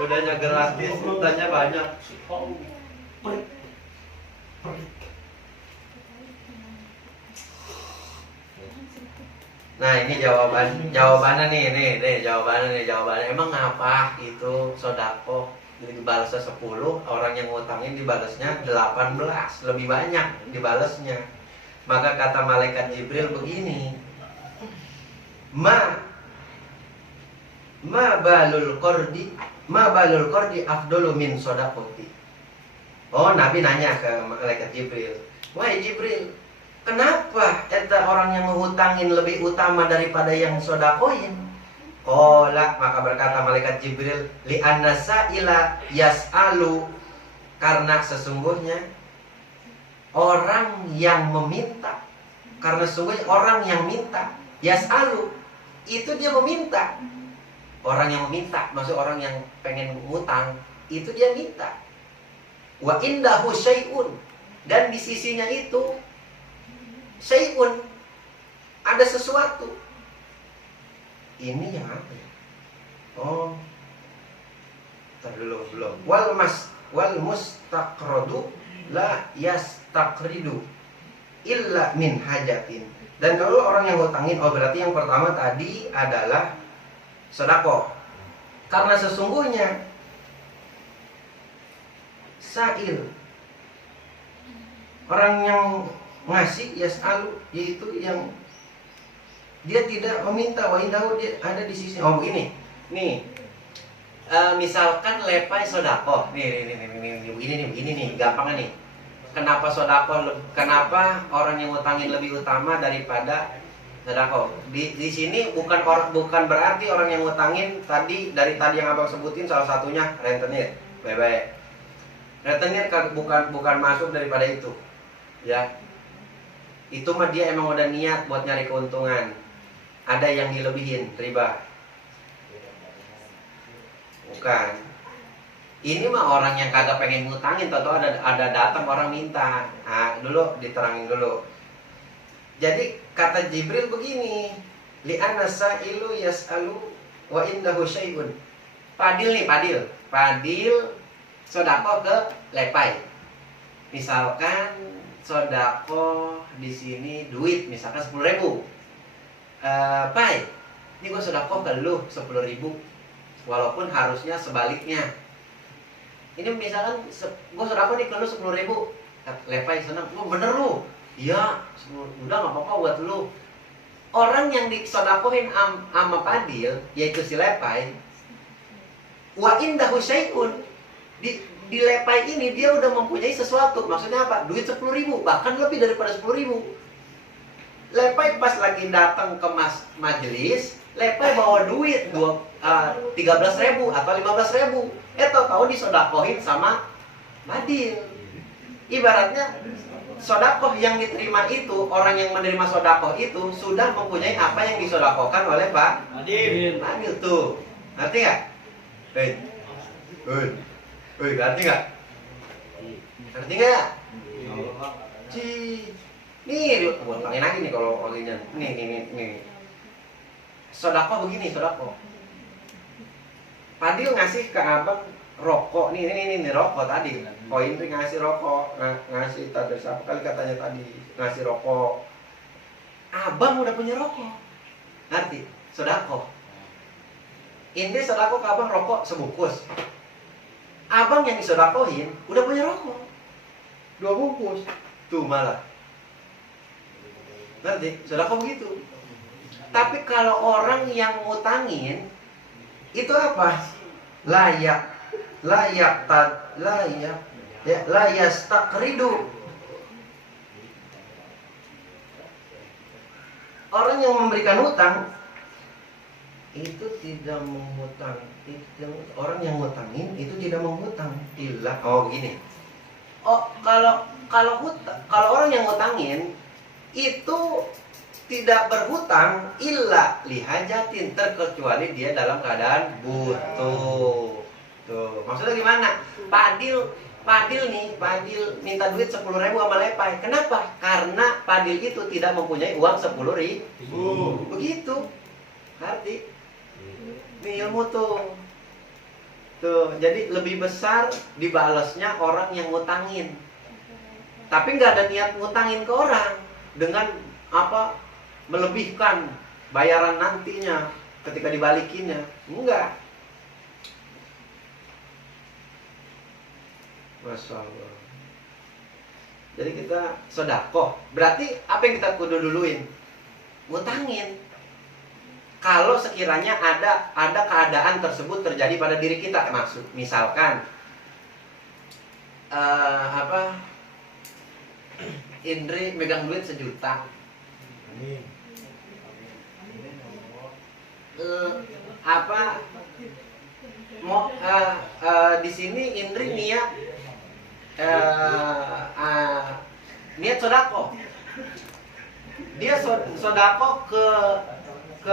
Udahnya gratis, mintanya banyak. Nah, ini jawabannya nih jawabannya. Emang apa itu sodako? Jadi dibalasnya 10, orang yang ngutangin dibalasnya 18, lebih banyak dibalasnya. Maka kata malaikat Jibril begini, ma balul qardi afdolu min sodakoti. Oh, Nabi nanya ke malaikat Jibril, wahai Jibril, kenapa orang yang menghutangin lebih utama daripada yang sodakoin? Qala, maka berkata malaikat Jibril, li annasa ila yas'alu, karena sesungguhnya orang yang meminta, karena sesungguhnya orang yang minta, yas'alu, itu dia meminta. Orang yang meminta, maksud orang yang pengen ngutang, itu dia minta. Wa indahu syai'un, dan di sisinya itu syai'un, ada sesuatu. Ini yang apa ya? Oh, terlalu belum. Wal mustaqradu la yastaqridu illa min hajatin. Dan kalau orang yang ngutangin, oh berarti yang pertama tadi adalah sedekah. Karena sesungguhnya sa'il, orang yang ngasih yas'alu, yaitu yang dia tidak meminta, wa indahu, dia ada di sisi. Oh begini, nih, misalkan Lepai sodako, begini nih, gampangnya nih. Kenapa sodako? Kenapa orang yang ngutangin lebih utama daripada sodako? Di sini bukan berarti orang yang ngutangin dari tadi yang abang sebutin salah satunya rentenir, baik. Rentenir bukan masuk daripada itu, ya. Itu mah dia emang udah niat buat nyari keuntungan. Ada yang dilebihin, riba. Bukan. Ini mah orang yang kagak pengen ngutangin, tahu ada datang orang minta. Nah, dulu diterangin dulu. Jadi kata Jibril begini, li'anna sa'ilu yas'alu wa indahu syai'un. Padil sodako ke Lepai. Misalkan sodako di sini duit, misalkan 10.000. Pai, ini gue sodako ke lu 10.000, walaupun harusnya sebaliknya. Ini misalkan gue sodako nih ke lu 10.000, Lepai senang, oh bener lu, iya, udah nggak apa-apa buat lu. Orang yang disodakohin sama Padil, yaitu si Lepai, wa indahu syai'un, di Lepai ini dia udah mempunyai sesuatu. Maksudnya apa? Duit 10.000, bahkan lebih daripada 10.000. Lepai pas lagi datang ke majelis, Lepai bawa duit 13.000 atau 15.000. Tahu disodakohin sama Padil. Ibaratnya sodakoh yang diterima itu, orang yang menerima sodakoh itu sudah mempunyai apa yang disodakohkan oleh Pak Padil tuh. Ngerti nggak? Ngerti nggak? Ngerti nggak? Nih, buat tangin lagi nih kalau ini. Nih. Sodakoh begini, sodakoh. Padil ngasih ke abang rokok. Nih rokok tadi. Koin tuh ngasih rokok, ngasih tadi siapa kali katanya tadi ngasih rokok. Abang udah punya rokok. Ngerti? Sodakoh. Ini sodakoh ke abang rokok sebungkus. Abang yang disodakohin udah punya rokok 2 bungkus. Tuh malah. Nanti sodakoh begitu. Tapi kalau orang yang ngutangin itu apa? Layak yastaqridu. Orang yang memberikan hutang itu tidak menghutang. Orang yang ngutangin itu tidak menghutang. Illa, oh gini. Oh, kalau orang yang ngutangin itu tidak berhutang illa lihajatin, terkecuali dia dalam keadaan butuh. Tuh, maksudnya gimana? Padil minta duit 10.000 sama Lepai. Kenapa? Karena Padil itu tidak mempunyai uang 10.000. Begitu. Arti ini ilmu tuh. Tuh, jadi lebih besar dibalasnya orang yang ngutangin. Tapi nggak ada niat ngutangin ke orang dengan apa? Melebihkan bayaran nantinya ketika dibalikinnya. Enggak. Masya Allah. Jadi kita sedekah. Berarti apa yang kita kudu duluin? Ngutangin. Kalau sekiranya ada keadaan tersebut terjadi pada diri kita, maksud misalkan Indri megang duit 1 juta. Di sini Indri niat sodako. Dia sodako ke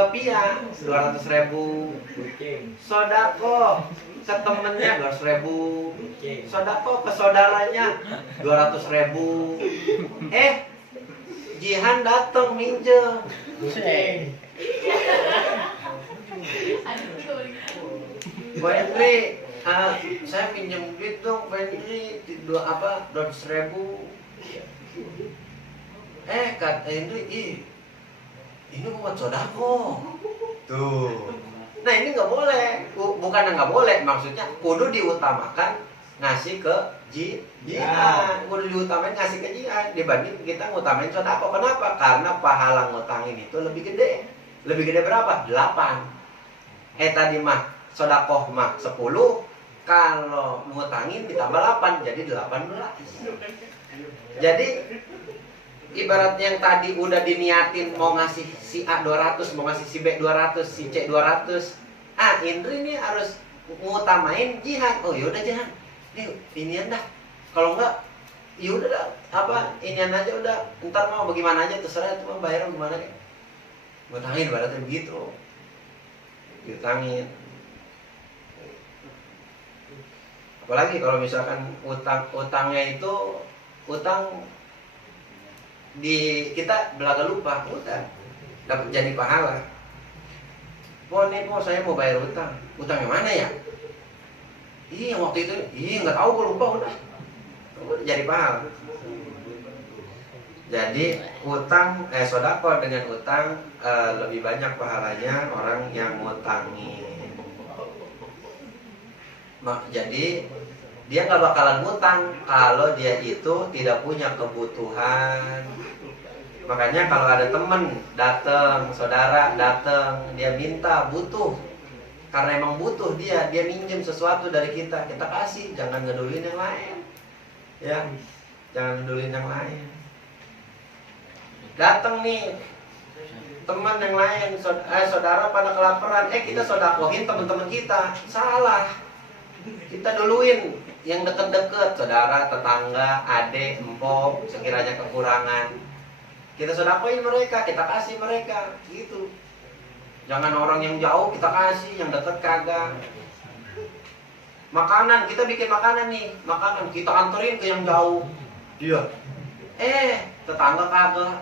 Pia 200.000. Sodako ke temennya 200.000. Sodako ke saudaranya 200.000. Jihan datang minjem. Pak Hendri, saya pinjam duit dong, Pak Hendri, 200.000. Kata Hendri, ini buat sodako. Tuh. Nah ini nggak boleh, bukan nggak boleh, maksudnya kudu diutamakan ngasih ke jihan, kudu diutamain ngasih ke jihan dibanding kita ngutamain sodako. Kenapa? Karena pahala ngutangin itu lebih gede. Lebih gede berapa? 8. Tadi mah sodakoh mah 10, kalau ngutangin ditambah 8 jadi 18. Jadi ibarat yang tadi udah diniatin mau ngasih si A 200, mau ngasih si B 200, si C 200. Indri nih harus ngutamain jihan. Oh yaudah jihan, nih inian dah. Kalau enggak, yaudah dah, inian aja udah. Ntar mau bagaimana aja terserah, itu mau bayar gimana kan. Ngutangin ibaratnya begitu. Diutangin. Apalagi kalau misalkan utangnya itu utang kita belaga lupa, udah dapat jadi pahala. Nih saya mau bayar utang. Utang yang mana ya? Yang waktu itu, nggak tahu, gue lupa, udah jadi pahala. Jadi utang, sodako dengan utang lebih banyak pahalanya orang yang ngutangin. Jadi dia nggak bakalan ngutang kalau dia itu tidak punya kebutuhan. Makanya kalau ada temen datang, saudara datang, dia minta, butuh, karena emang butuh dia minjem sesuatu dari kita kasih, jangan ngedulin yang lain, ya, jangan ngedulin yang lain. Datang nih teman yang lain, saudara pada kelaparan, kita sodakohin teman-teman kita, salah. Kita duluin yang deket-deket, saudara, tetangga, adik, empok, sekiranya kekurangan, kita sodakohin mereka, kita kasih mereka, gitu. Jangan orang yang jauh kita kasih, yang deket kagak. Makanan, kita bikin makanan nih, makanan kita anterin ke yang jauh. Iya. Tetangga kagak.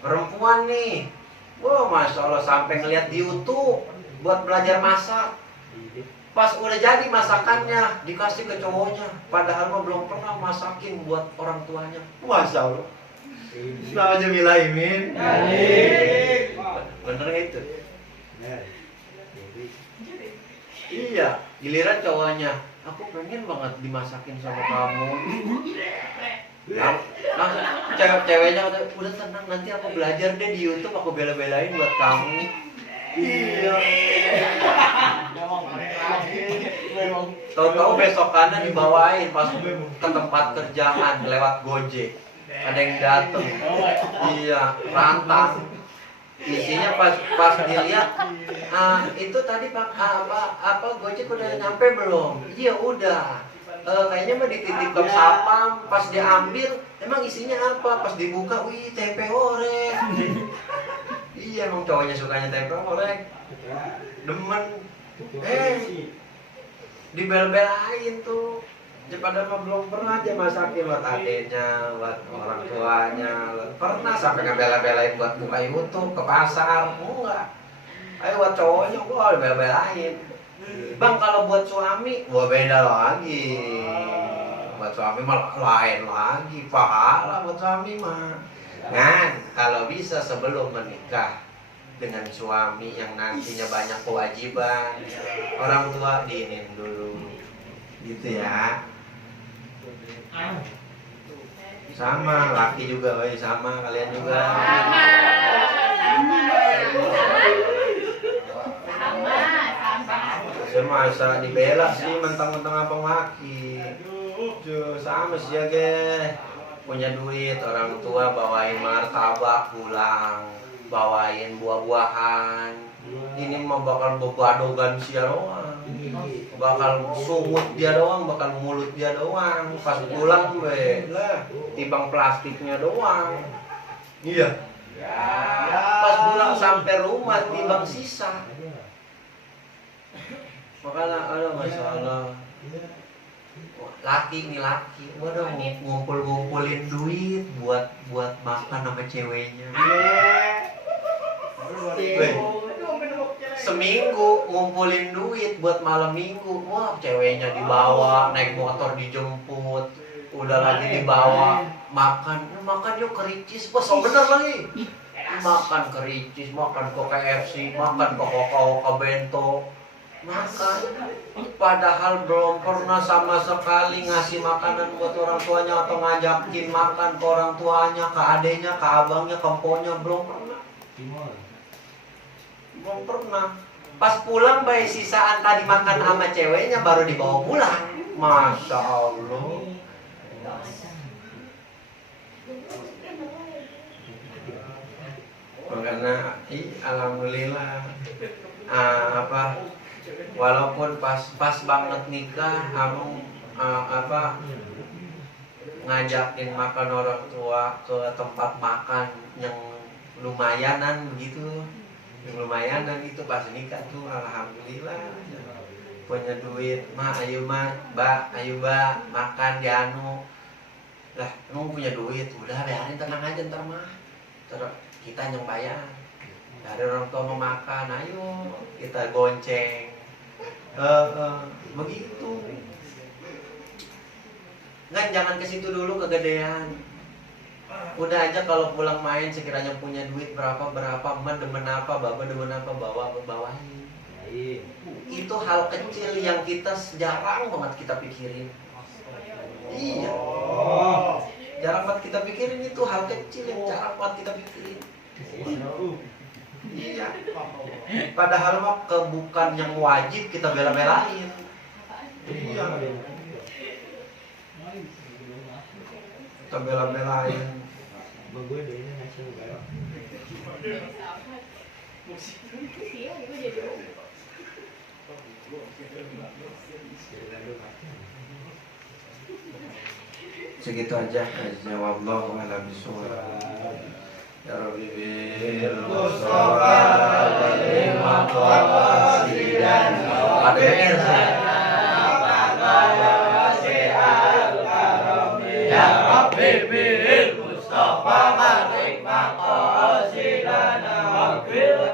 Perempuan nih, wah masya Allah sampai ngeliat di YouTube buat belajar masak. Pas udah jadi masakannya dikasih ke cowoknya, padahal mah belum pernah masakin buat orang tuanya. Masya Allah. Nauzubillahimin. Bener gak itu? Iya, giliran cowoknya, aku pengen banget dimasakin sama kamu. Langsung ceweknya udah tenang, nanti aku belajar deh di YouTube, aku bela-belain buat kamu. Iya. Tahu-tahu besokannya dibawain pas ke tempat kerjaan lewat Gojek. Ada yang dateng. Iya, rantang. Isinya pas dilihat, itu tadi Pak apa Gojek udah nyampe belum? Iya udah. Kayaknya mah di titik bank sapam, pas diambil emang isinya apa? Pas dibuka, wih tempe orek. Iya emang cowoknya sukanya tempe orek. Demen. Dibel-belain tuh. Daripada mah belum pernah aja masakin buat adiknya, buat orang tuanya. Pernah sampai ngebela-belain buat buka YouTube ke pasar. Enggak. Ayo buat cowoknya gua dibel-belain. Bang kalau buat suami gua beda lagi. Buat suami mah lain lagi. Pahala buat suami mah. Nah, kalau bisa sebelum menikah dengan suami yang nantinya banyak kewajiban, orang tua diinin dulu. Gitu ya. Sama, laki juga, woy, sama kalian juga. Semasa dibela sih mentang-mentang abang laki. Sama sih ya ge. Punya duit orang tua bawain martabak pulang, bawain buah-buahan. Ini mah bakal bebadogan sia doang. Bakal sungut dia doang, bakal mulut dia doang. Pas pulang lah tibang plastiknya doang. Iya. Pas pulang sampai rumah tibang sisa. Makanya ada masalah. Laki nih laki, waduh ngumpulin duit buat makan sama ceweknya. Seminggu ngumpulin duit buat malam minggu, wah ceweknya dibawa naik motor dijemput, udah lagi dibawa makan yuk kericis, wah so bener lagi makan kericis, makan ke KFC, makan ke Hoka bento, makan padahal belum pernah sama sekali ngasih makanan buat orang tuanya atau ngajakin makan ke orang tuanya, ke adenya, ke abangnya, ke emponya, belum pernah. Belum pernah. Pas pulang bayi sisaan tadi makan sama ceweknya baru dibawa pulang. Masya Allah. Makanya alhamdulillah walaupun pas banget nikah abang ngajakin makan orang tua ke tempat makan yang lumayanan begitu. Yang lumayanan itu pas nikah tuh alhamdulillah punya duit. Ayo makan di anu. Lah, emang punya duit, udah biarin tenang aja ntar mah. Terus kita yang bayar. Dari orang tua mau makan, ayo kita gonceng. Begitu. Kan jangan ke situ dulu kegedean. Udah aja kalau pulang main sekiranya punya duit berapa emak demen apa, baba demen apa, bawain. Itu hal kecil yang kita jarang banget kita pikirin. Iya. Jarang banget kita pikirin, itu hal kecil yang jarang banget kita pikirin. Iya. Padahal mah bukan yang wajib kita bela-belain. Iya. Kita bela-belain. Segitu aja wallahu a'lam bishawab. Ya Rabbi bil mustafa wal maqasidan ada dengar ya Rabbi